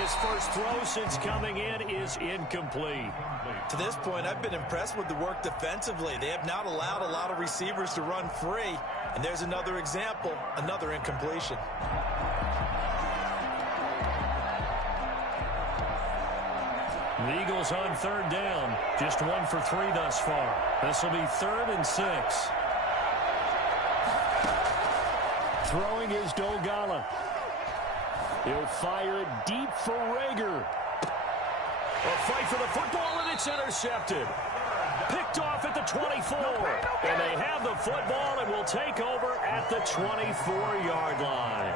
his first throw since coming in is incomplete. To this point, I've been impressed with the work defensively. They have not allowed a lot of receivers to run free. And there's another example, another incompletion. The Eagles on third down. Just 1 for 3 thus far. This will be 3rd and 6. Throwing is Dolgala. He'll fire it deep for Rager. A fight for the football, and it's intercepted. Picked off at the 24. And they have the football and will take over at the 24-yard line.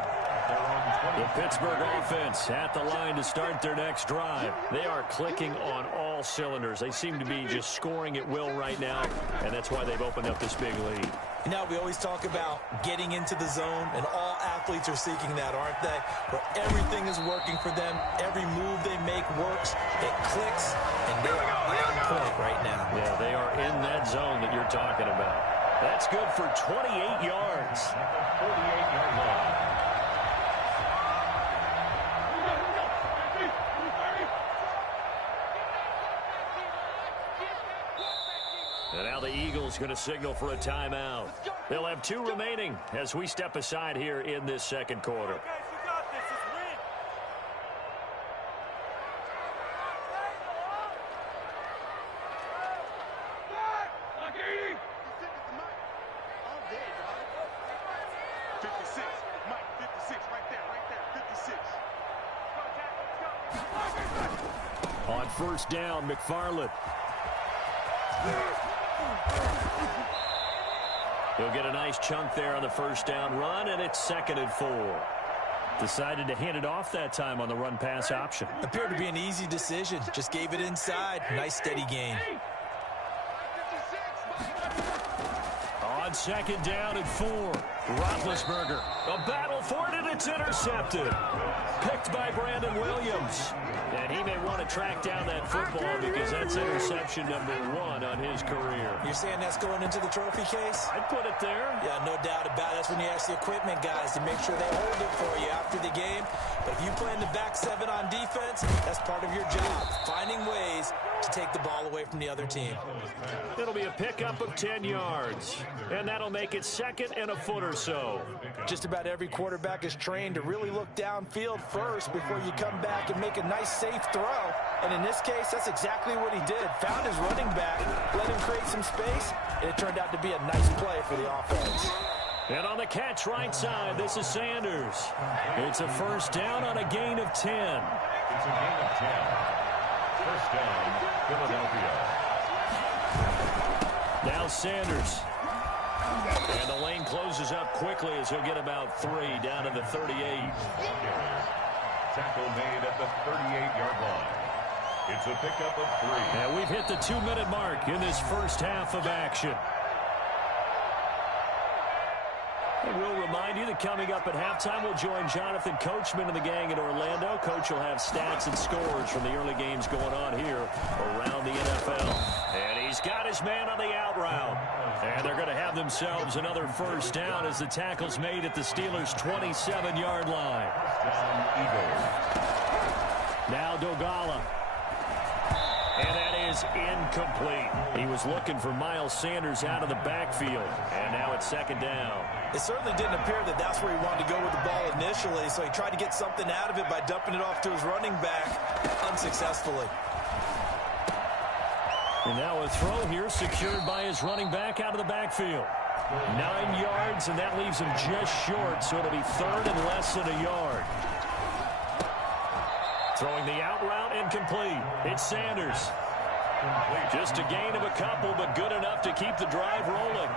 The Pittsburgh offense at the line to start their next drive. They are clicking on all cylinders. They seem to be just scoring at will right now, and that's why they've opened up this big lead. Now, we always talk about getting into the zone, and all athletes are seeking that, aren't they? Where everything is working for them, every move they make works, it clicks, and they are on point right now. Yeah, they are in that zone that you're talking about. That's good for 28 yards. 48-yard line. And now the Eagles going to signal for a timeout. They'll have 2 remaining as we step aside here in this second quarter. On first down, McFarland. He'll get a nice chunk there on the first down run, and it's 2nd and 4. Decided to hand it off that time on the run-pass option. Appeared to be an easy decision. Just gave it inside. Nice steady gain. On 2nd down and 4, Roethlisberger. A battle for it, and it's intercepted. Picked by Brandon Williams. And he may want to track down that football because that's interception number 1 on his career. You're saying that's going into the trophy case? I'd put it there. Yeah, no doubt about it. That's when you ask the equipment guys to make sure they hold it for you after the game. But if you play in the back 7 on defense, that's part of your job, finding ways to take the ball away from the other team. It'll be a pickup of 10 yards, and that'll make it 2nd and a foot or so. Just about every quarterback is trained to really look downfield first before you come back and make a nice, safe throw. And in this case, that's exactly what he did. Found his running back, let him create some space, and it turned out to be a nice play for the offense. And on the catch right side, this is Sanders. It's a first down on a gain of 10. It's a gain of 10. First down, Philadelphia. Now Sanders. And the lane closes up quickly as he'll get about 3 down to the 38. Tackle made at the 38-yard line. It's a pickup of 3. And we've hit the 2-minute mark in this first half of action. And we'll remind you that coming up at halftime, we'll join Jonathan Coachman and the gang in Orlando. Coach will have stats and scores from the early games going on here around the NFL. And he's got his man on the out route. And they're going to have themselves another first down as the tackle's made at the Steelers' 27-yard line. Now Dolgala. And that is incomplete. He was looking for Miles Sanders out of the backfield. And now it's 2nd down. It certainly didn't appear that that's where he wanted to go with the ball initially, so he tried to get something out of it by dumping it off to his running back unsuccessfully. And now a throw here secured by his running back out of the backfield. 9 yards, and that leaves him just short, so it'll be 3rd and less than a yard. Throwing the out route incomplete. It's Sanders. Just a gain of a couple, but good enough to keep the drive rolling.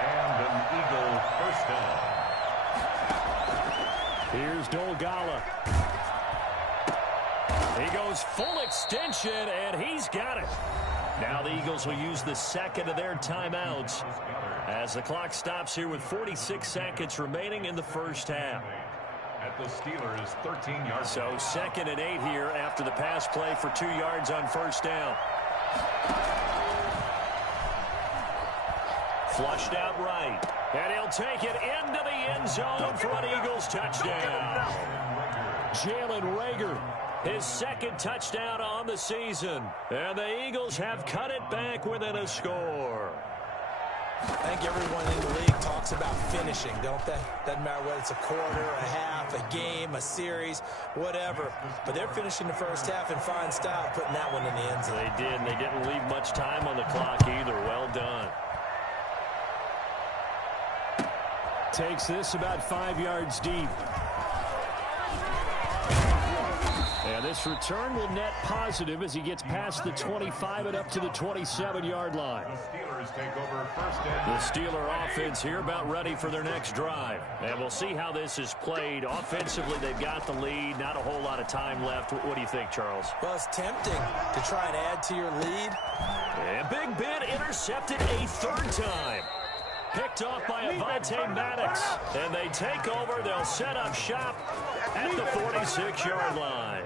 And an Eagle first down. Here's Dolgala. He goes full extension, and he's got it. Now the Eagles will use the 2nd of their timeouts as the clock stops here with 46 seconds remaining in the first half. At the Steelers' 13 yards. So 2nd and 8 here after the pass play for 2 yards on first down. Flushed out right. And he'll take it into the end zone for an Eagles touchdown. Jalen Reagor. His second touchdown on the season. And the Eagles have cut it back within a score. I think everyone in the league talks about finishing, don't they? Doesn't matter whether it's a quarter, a half, a game, a series, whatever. But they're finishing the first half in fine style, putting that one in the end zone. They did, and they didn't leave much time on the clock either. Well done. Takes this about 5 yards deep. And this return will net positive as he gets past the 25 and up to the 27-yard line. The Steelers take over first and The Steeler offense here about ready for their next drive. And we'll see how this is played. Offensively, they've got the lead. Not a whole lot of time left. What do you think, Charles? Well, it's tempting to try and add to your lead. And Big Ben intercepted a third time. Picked off by Avonte Maddox. And they take over. They'll set up shop at the 46-yard line.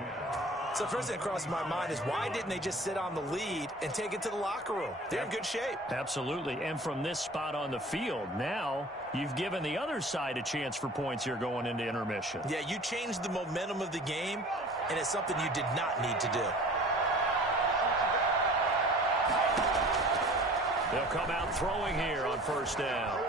So first thing that crosses my mind is why didn't they just sit on the lead and take it to the locker room? They're in good shape. Absolutely. And from this spot on the field, now you've given the other side a chance for points here going into intermission. Yeah, you changed the momentum of the game, and it's something you did not need to do. They'll come out throwing here on first down.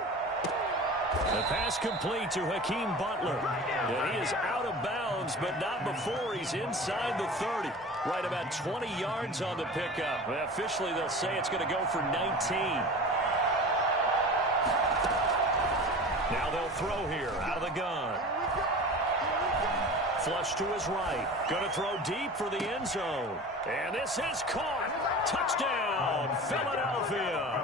The pass complete to Hakeem Butler. And he is out of bounds, but not before he's inside the 30. Right about 20 yards on the pickup. Well, officially, they'll say it's going to go for 19. Now they'll throw here out of the gun. Flush to his right. Going to throw deep for the end zone. And this is caught. Touchdown, Philadelphia.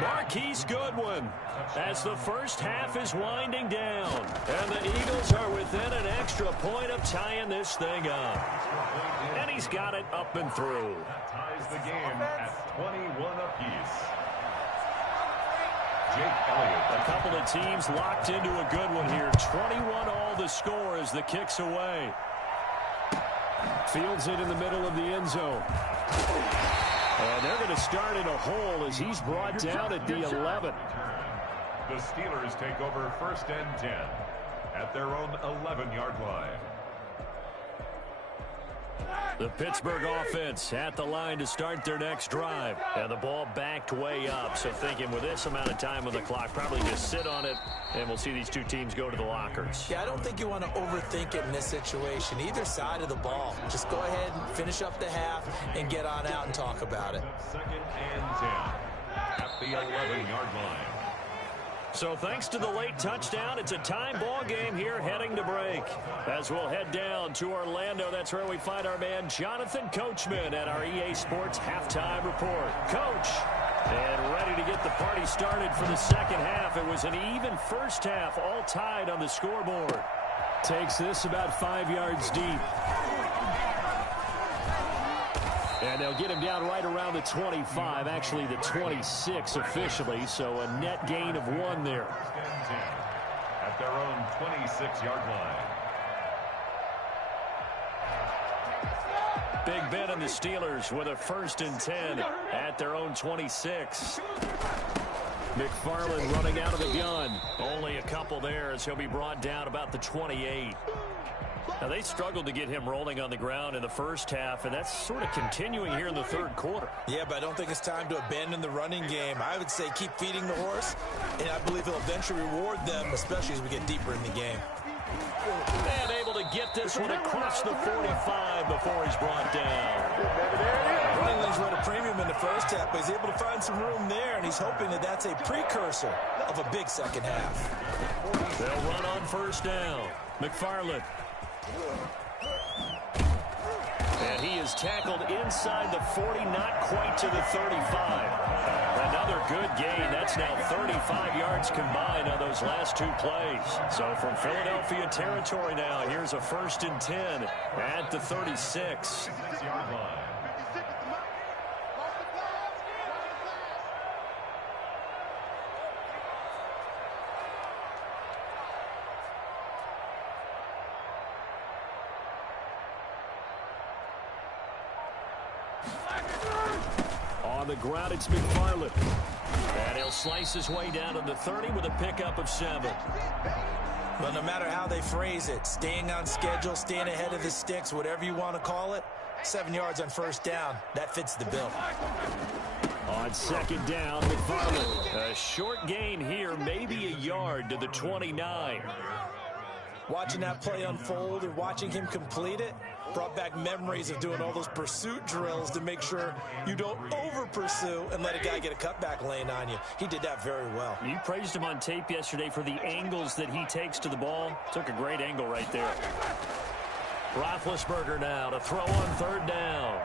Marquise Goodwin as the first half is winding down. And the Eagles are within an extra point of tying this thing up. And he's got it up and through. that ties the game at 21 apiece. Jake Elliott. A couple of teams locked into a good one here. 21 all the score as the kick's away. Fields it in the middle of the end zone. And they're going to start in a hole as he's brought down at the 11. The Steelers take over first and 10 at their own 11-yard line. The Pittsburgh offense at the line to start their next drive. And the ball backed way up. So thinking with this amount of time on the clock, probably just sit on it, and we'll see these two teams go to the lockers. Yeah, I don't think you want to overthink it in this situation. Either side of the ball. Just go ahead and finish up the half and get on out and talk about it. Second and 10 at the 11-yard line. So thanks to the late touchdown, it's a time ball game here heading to break. As we'll head down to Orlando, that's where we find our man Jonathan Coachman at our EA Sports Halftime Report. Coach, and ready to get the party started for the second half. It was an even first half, all tied on the scoreboard. Takes this about 5 yards deep. And they'll get him down right around the 25, actually the 26 officially, so a net gain of 1 there. At their own 26-yard line. Big Ben and the Steelers with a first and 10 at their own 26. McFarland running out of the gun. Only a couple there as he'll be brought down about the 28. Now, they struggled to get him rolling on the ground in the first half, and that's sort of continuing here in the third quarter. Yeah, but I don't think it's time to abandon the running game. I would say keep feeding the horse, and I believe he'll eventually reward them, especially as we get deeper in the game. And able to get this one across the 45 before he's brought down. Running lanes were at a premium in the first half, but he's able to find some room there, and he's hoping that that's a precursor of a big second half. They'll run on first down. McFarland. And he is tackled inside the 40, not quite to the 35. Another good gain. That's now 35 yards combined on those last two plays. So from Philadelphia territory now, here's a first and 10 at the 36. On the ground, it's McFarland. And he'll slice his way down to the 30 with a pickup of 7. But no matter how they phrase it, staying on schedule, staying ahead of the sticks, whatever you want to call it, 7 yards on first down, that fits the bill. On second down, McFarland. A short gain here, maybe a yard to the 29. Watching that play unfold and watching him complete it brought back memories of doing all those pursuit drills to make sure you don't over-pursue and let a guy get a cutback lane on you. He did that very well. You praised him on tape yesterday for the angles that he takes to the ball. Took a great angle right there. Roethlisberger now to throw on third down.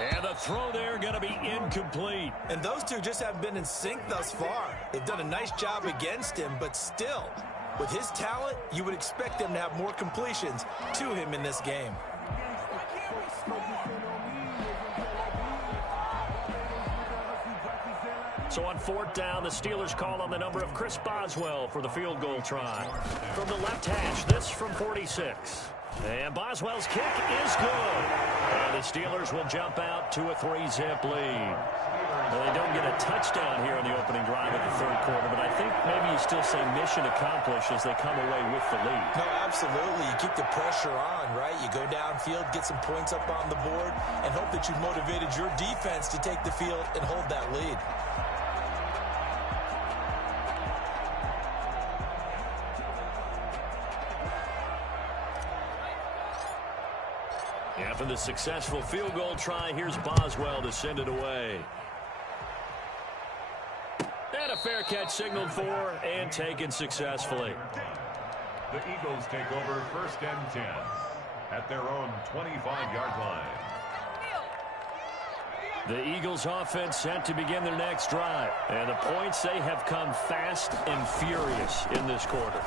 And the throw there going to be incomplete. And those two just haven't been in sync thus far. They've done a nice job against him, but still, with his talent, you would expect them to have more completions to him in this game. So on fourth down, the Steelers call on the number of Chris Boswell for the field goal try. From the left hash, this from 46. And Boswell's kick is good. And the Steelers will jump out to a 3-zip lead. Well, they don't get a touchdown here in the opening drive of the third quarter, but I think maybe you still say mission accomplished as they come away with the lead. No, absolutely. You keep the pressure on, right? You go downfield, get some points up on the board, and hope that you've motivated your defense to take the field and hold that lead. After the successful field goal try, here's Boswell to send it away. And a fair catch signaled for and taken successfully. The Eagles take over first and 10 at their own 25-yard line. The Eagles offense set to begin their next drive. And the points, they have come fast and furious in this quarter.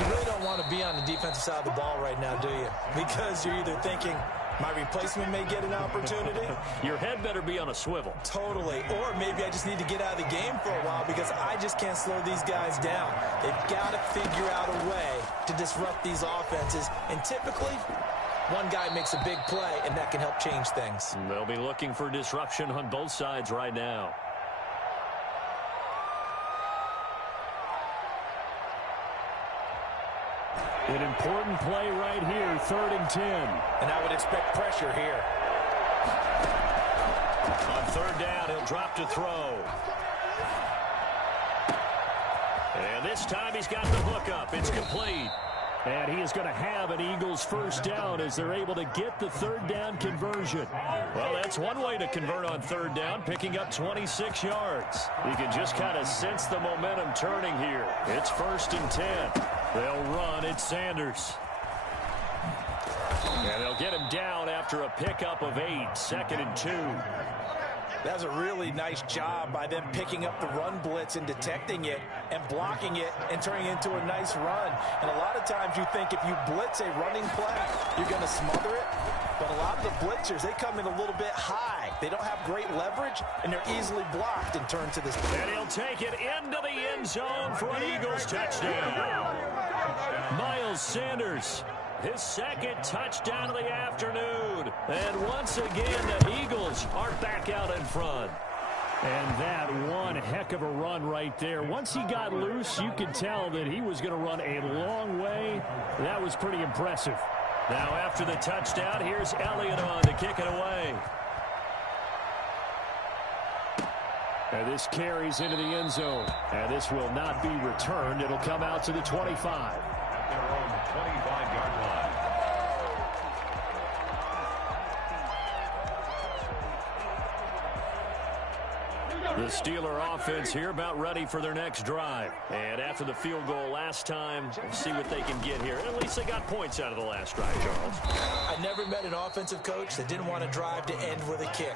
You really don't want to be on the defensive side of the ball right now, do you? Because you're either thinking, my replacement may get an opportunity. Your head better be on a swivel. Totally. Or maybe I just need to get out of the game for a while because I just can't slow these guys down. They've got to figure out a way to disrupt these offenses. And typically, one guy makes a big play, and that can help change things. They'll be looking for disruption on both sides right now. An important play right here, 3rd and 10. And I would expect pressure here. On third down, he'll drop to throw. And this time he's got the hook up. It's complete. And he is going to have an Eagles first down as they're able to get the third down conversion. Well, that's one way to convert on third down, picking up 26 yards. You can just kind of sense the momentum turning here. It's 1st and 10. They'll run. It's Sanders. And they'll get him down after a pickup of 8, 2nd and 2. That was a really nice job by them picking up the run blitz and detecting it and blocking it and turning it into a nice run. And a lot of times you think if you blitz a running play, you're going to smother it. But a lot of the blitzers, they come in a little bit high. They don't have great leverage, and they're easily blocked and turned to this. And he'll take it into the end zone for an Eagles touchdown. Miles Sanders, his 2nd touchdown of the afternoon. And once again, the Eagles are back out in front. And that one heck of a run right there. Once he got loose, you could tell that he was going to run a long way. That was pretty impressive. Now after the touchdown, here's Elliott on to kick it away. And this carries into the end zone. And this will not be returned. It'll come out to the 25. At their own 25-yard line. The Steeler offense here about ready for their next drive. And after the field goal last time, we'll see what they can get here. At least they got points out of the last drive, Charles. I never met an offensive coach that didn't want to drive to end with a kick.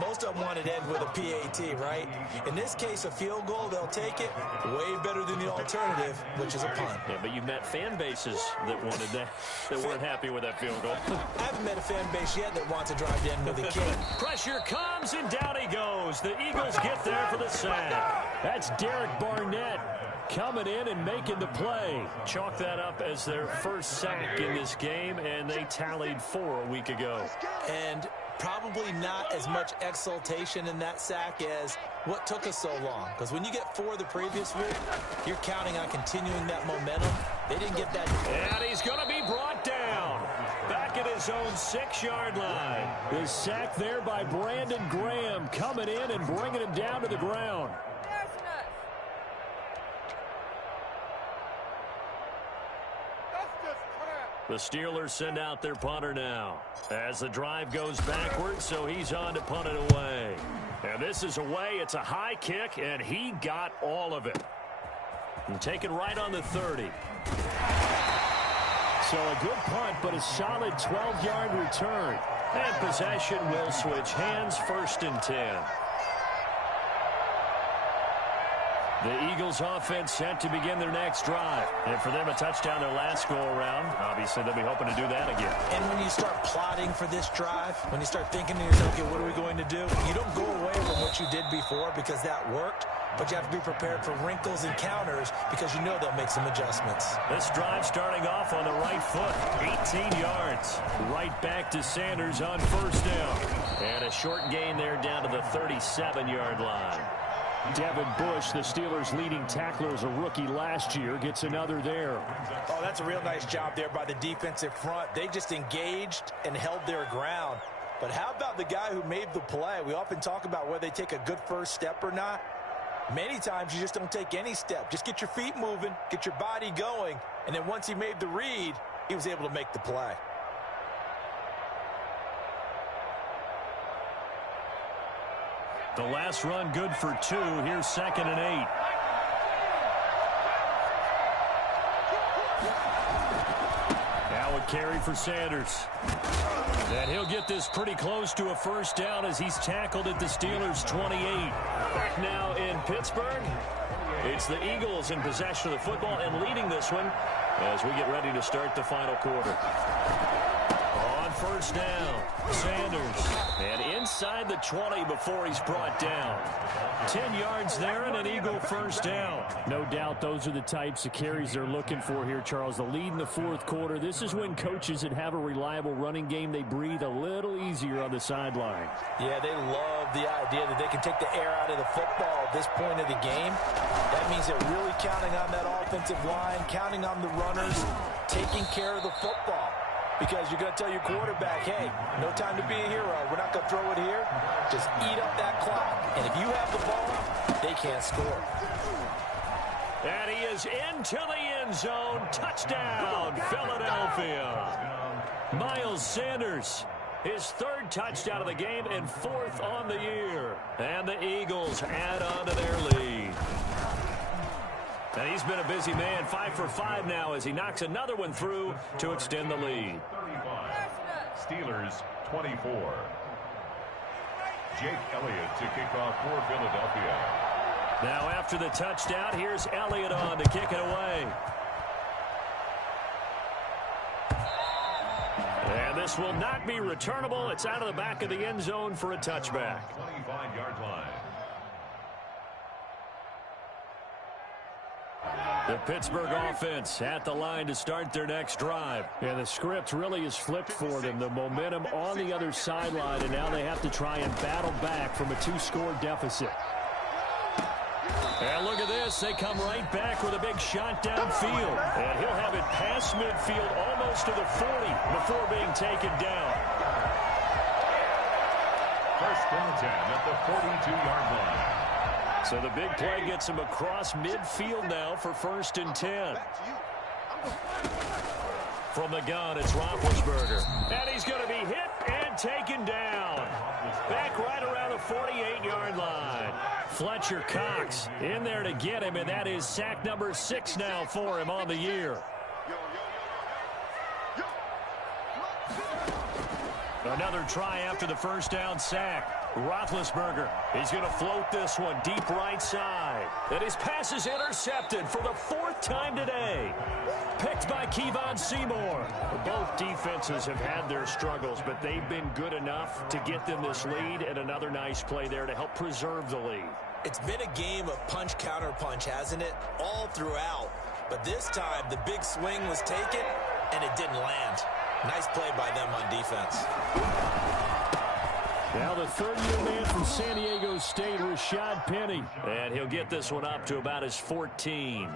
Most of them wanted to end with a PAT, right? In this case, a field goal, they'll take it. Way better than the alternative, which is a punt. Yeah, but you've met fan bases that wanted that, that weren't happy with that field goal. I haven't met a fan base yet that wants to drive to end with a kick. Pressure comes, and down he goes. The Eagles get there for the sack. That's Derek Barnett coming in and making the play. Chalk that up as their first sack in this game, and they tallied 4 a week ago. And Probably not as much exultation in that sack as what took us so long. Because when you get 4 the previous week, you're counting on continuing that momentum. They didn't get that. And he's going to be brought down. Back at his own 6-yard line. The sack there by Brandon Graham coming in and bringing him down to the ground. The Steelers send out their punter now as the drive goes backwards, so he's on to punt it away. And this is away. It's a high kick, and he got all of it. And taken right on the 30. So a good punt, but a solid 12-yard return. And possession will switch hands, 1st and 10. The Eagles offense set to begin their next drive. And for them, a touchdown their last go-around. Obviously, they'll be hoping to do that again. And when you start plotting for this drive, when you start thinking to yourself, okay, what are we going to do? You don't go away from what you did before because that worked. But you have to be prepared for wrinkles and counters because you know they'll make some adjustments. This drive starting off on the right foot. 18 yards. Right back to Sanders on 1st down. And a short gain there down to the 37-yard line. Devin Bush, the Steelers' leading tackler as a rookie last year, gets another there. Oh, that's a real nice job there by the defensive front. They just engaged and held their ground. But how about the guy who made the play? We often talk about whether they take a good first step or not. Many times you just don't take any step. Just get your feet moving, get your body going, and then once he made the read, he was able to make the play. The last run good for 2. Here's 2nd and 8. Now a carry for Sanders. And he'll get this pretty close to a 1st down as he's tackled at the Steelers' 28. Back now in Pittsburgh. It's the Eagles in possession of the football and leading this one as we get ready to start the final quarter. On 1st down, Sanders. And inside the 20 before he's brought down. 10 yards there and an Eagle 1st down. No doubt those are the types of carries they're looking for here, Charles. The lead in the 4th quarter. This is when coaches that have a reliable running game, they breathe a little easier on the sideline. Yeah, they love the idea that they can take the air out of the football at this point of the game. That means they're really counting on that offensive line, counting on the runners, taking care of the football. Because you're going to tell your quarterback, hey, no time to be a hero. We're not going to throw it here. Just eat up that clock. And if you have the ball, they can't score. And he is into the end zone. Touchdown, Philadelphia. Miles Sanders, his 3rd touchdown of the game and 4th on the year. And the Eagles add on to their lead. And he's been a busy man, 5 for 5 now as he knocks another one through to extend the lead. 35. Steelers 24. Jake Elliott to kick off for Philadelphia. Now after the touchdown, here's Elliott on to kick it away. And this will not be returnable. It's out of the back of the end zone for a touchback. 25-yard line. The Pittsburgh offense at the line to start their next drive. Yeah, the script really is flipped for them. The momentum on the other sideline, and now they have to try and battle back from a 2-score deficit. And look at this. They come right back with a big shot downfield. And he'll have it past midfield almost to the 40 before being taken down. 1st and 10 at the 42-yard line. So the big play gets him across midfield now for 1st and 10. From the gun, it's Roethlisberger. And he's going to be hit and taken down. Back right around the 48-yard line. Fletcher Cox in there to get him, and that is sack number 6 now for him on the year. Another try after the 1st down sack. Roethlisberger, he's going to float this one deep right side. And his pass is intercepted for the 4th time today. Picked by Kevon Seymour. Both defenses have had their struggles, but they've been good enough to get them this lead, and another nice play there to help preserve the lead. It's been a game of punch-counter-punch, hasn't it? All throughout. But this time, the big swing was taken, and it didn't land. Nice play by them on defense. Now the third-year man from San Diego State, Rashad Penny. And he'll get this one up to about his 14.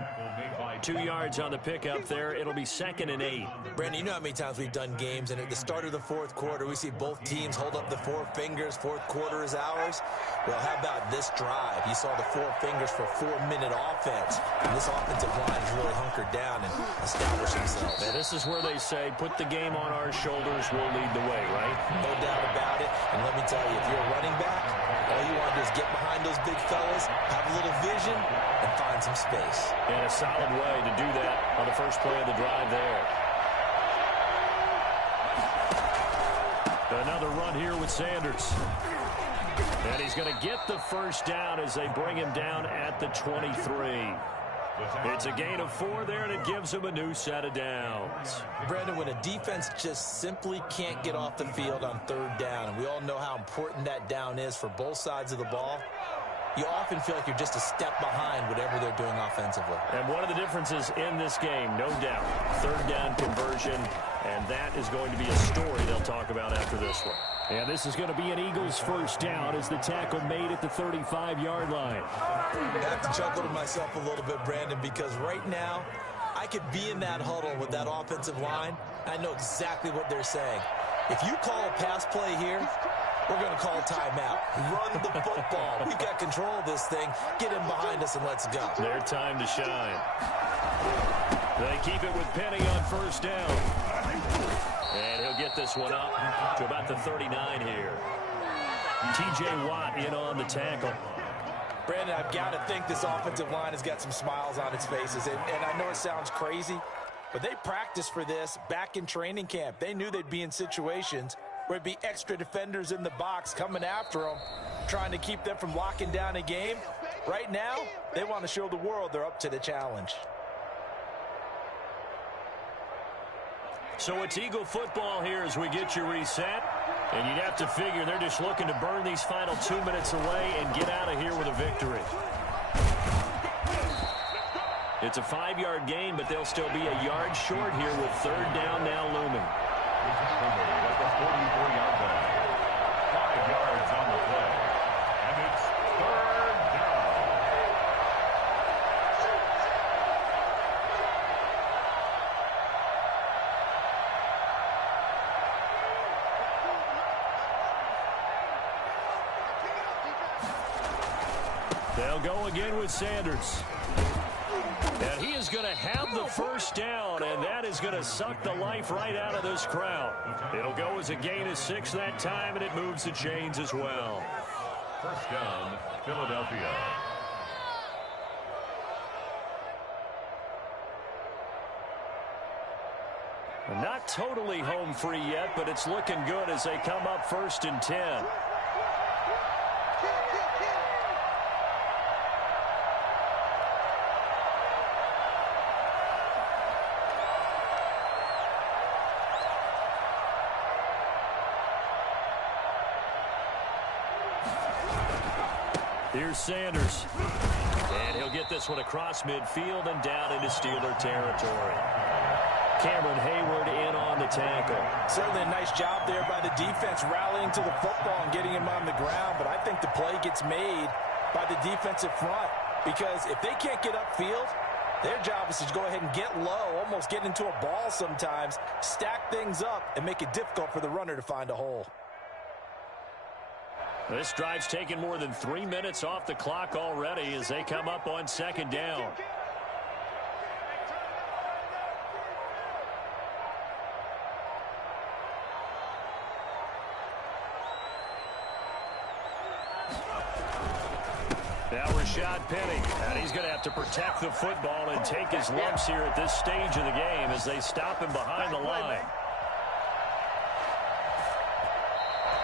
2 yards on the pickup there. It'll be 2nd and 8. Brandon, you know how many times we've done games, and at the start of the fourth quarter, we see both teams hold up the four fingers. Fourth quarter is ours. Well, how about this drive? You saw the four fingers for a 4-minute offense. And this offensive line is really hunkered down and established themselves. And this is where they say, put the game on our shoulders, we'll lead the way, right? No doubt about it. And let me tell you, if you're a running back, all you want to do is get behind those big fellas, have a little vision, and find some space. And a solid way to do that on the first play of the drive there. Another run here with Sanders. And he's going to get the first down as they bring him down at the 23. It's a gain of 4 there, and it gives him a new set of downs. Brandon, when a defense just simply can't get off the field on third down, and we all know how important that down is for both sides of the ball, you often feel like you're just a step behind whatever they're doing offensively. And one of the differences in this game, no doubt, third down conversion, and that is going to be a story they'll talk about after this one. And this is going to be an Eagles first down as the tackle made at the 35-yard line. I have to chuckle to myself a little bit, Brandon, because right now I could be in that huddle with that offensive line. I know exactly what they're saying. If you call a pass play here, we're going to call a timeout. Run the football. We've got control of this thing. Get in behind us and let's go. Their time to shine. They keep it with Penny on first down. And he'll get this one up to about the 39 here. T.J. Watt in on the tackle. Brandon, I've got to think this offensive line has got some smiles on its faces. And I know it sounds crazy, but they practiced for this back in training camp. They knew they'd be in situations where it'd be extra defenders in the box coming after them, trying to keep them from locking down a game. Right now, they want to show the world they're up to the challenge. So it's Eagle football here as we get you reset. And you'd have to figure they're just looking to burn these final 2 minutes away and get out of here with a victory. It's a 5-yard gain, but they'll still be a yard short here with third down now looming. This is Penny at the 44-yard line. 5 yards on the play. And it's third down. They'll go again with Sanders. And he is going to have the first down, and that is going to suck the life right out of this crowd. It'll go as a gain of 6 that time, and it moves the chains as well. First down, Philadelphia. Not totally home free yet, but it's looking good as they come up 1st and 10. Here's Sanders. And he'll get this one across midfield and down into Steeler territory. Cameron Hayward in on the tackle. Certainly a nice job there by the defense rallying to the football and getting him on the ground, but I think the play gets made by the defensive front because if they can't get upfield, their job is to go ahead and get low, almost get into a ball sometimes, stack things up, and make it difficult for the runner to find a hole. This drive's taken more than 3 minutes off the clock already as they come up on 2nd down. Now Rashad Penny, and he's going to have to protect the football and take his lumps here at this stage of the game as they stop him behind the line.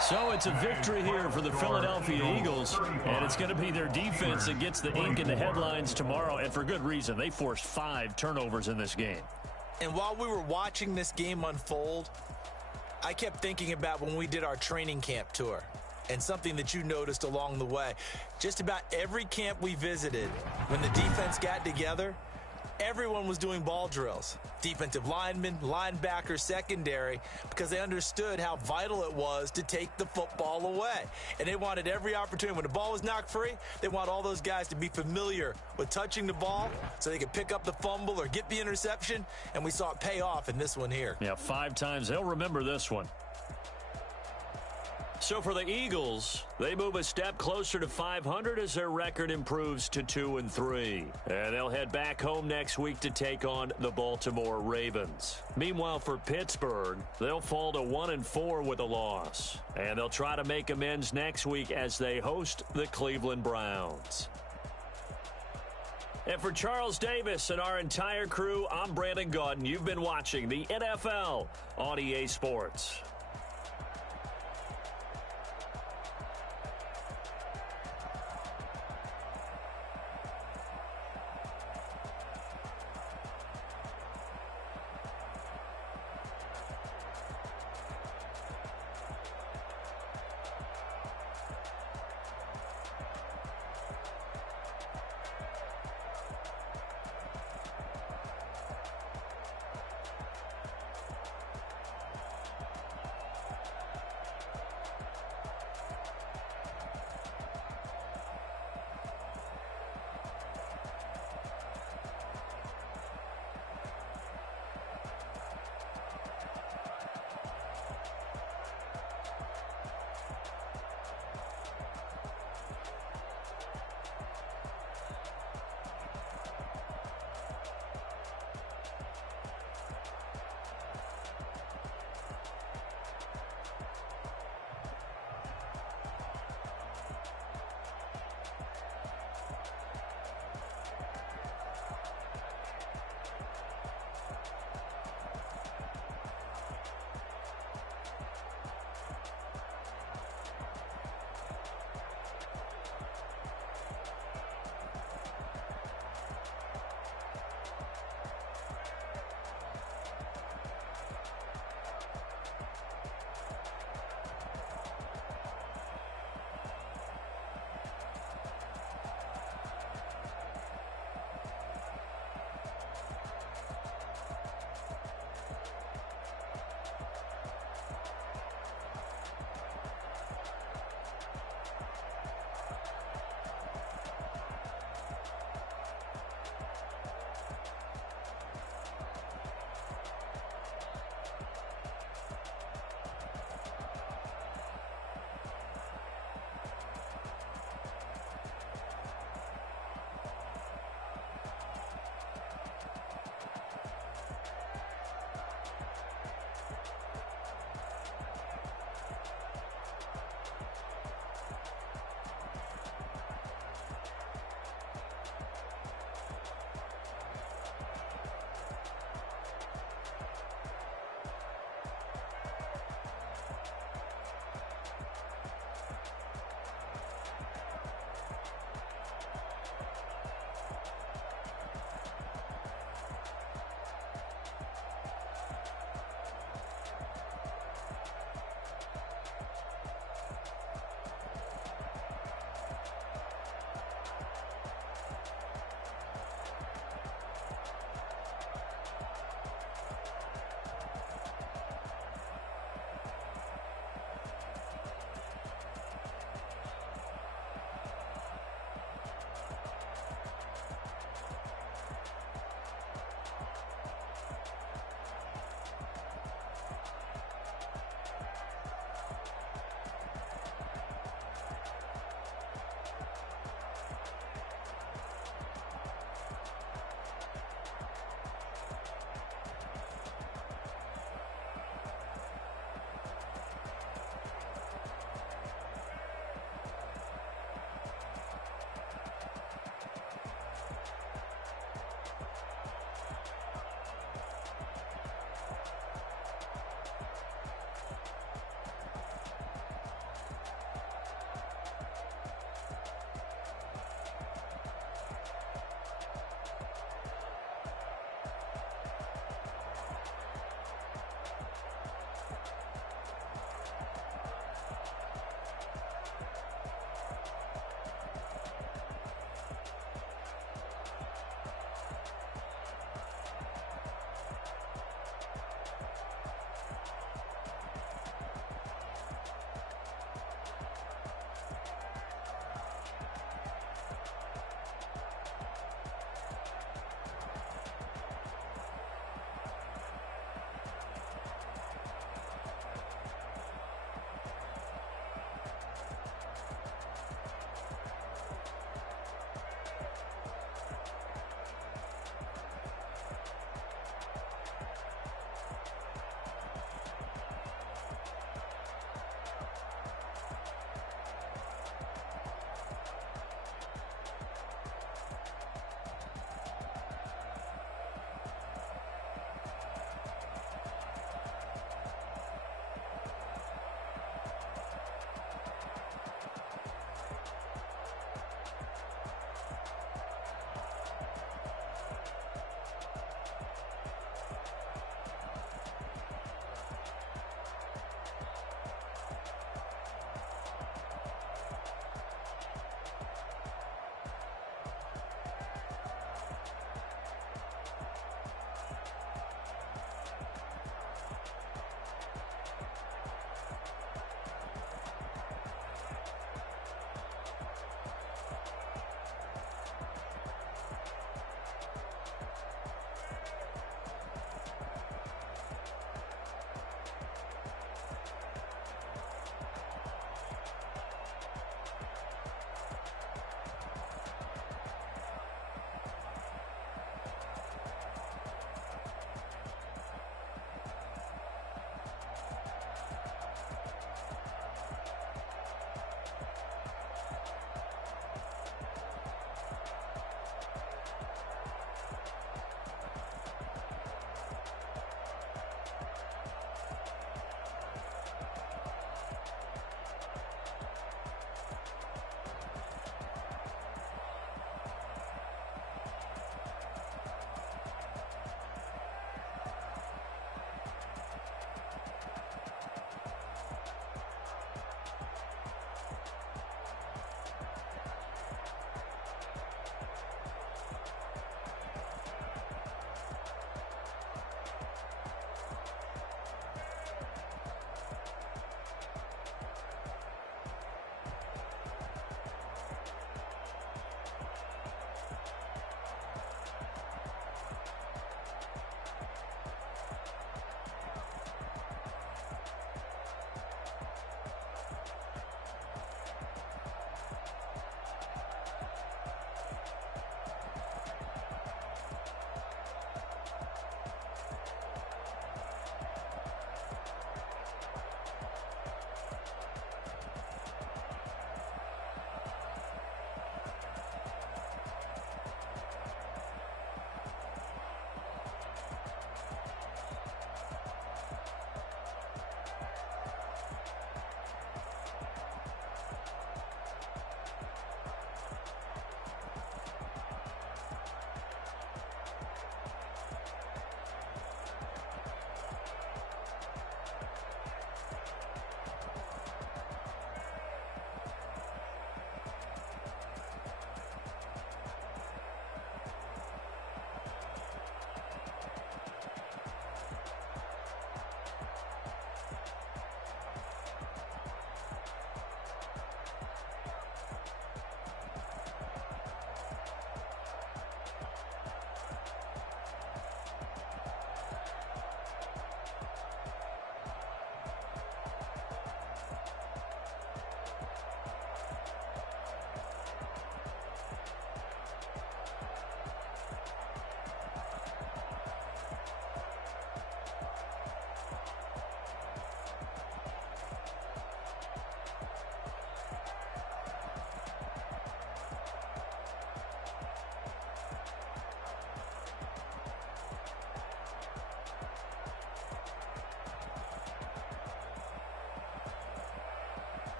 So it's a victory here for the Philadelphia Eagles, and it's going to be their defense that gets the ink in the headlines tomorrow, and for good reason. They forced 5 turnovers in this game. And while we were watching this game unfold, I kept thinking about when we did our training camp tour and something that you noticed along the way. Just about every camp we visited, when the defense got together, Everyone was doing ball drills. Defensive linemen, linebackers, secondary, because they understood how vital it was to take the football away. And they wanted every opportunity. When the ball was knocked free, they want all those guys to be familiar with touching the ball so they could pick up the fumble or get the interception. And we saw it pay off in this one here. Yeah, 5 times. They'll remember this one. So for the Eagles, they move a step closer to 500 as their record improves to 2-3. And they'll head back home next week to take on the Baltimore Ravens. Meanwhile, for Pittsburgh, they'll fall to 1-4 with a loss. And they'll try to make amends next week as they host the Cleveland Browns. And for Charles Davis and our entire crew, I'm Brandon Gaudin. You've been watching the NFL on EA Sports.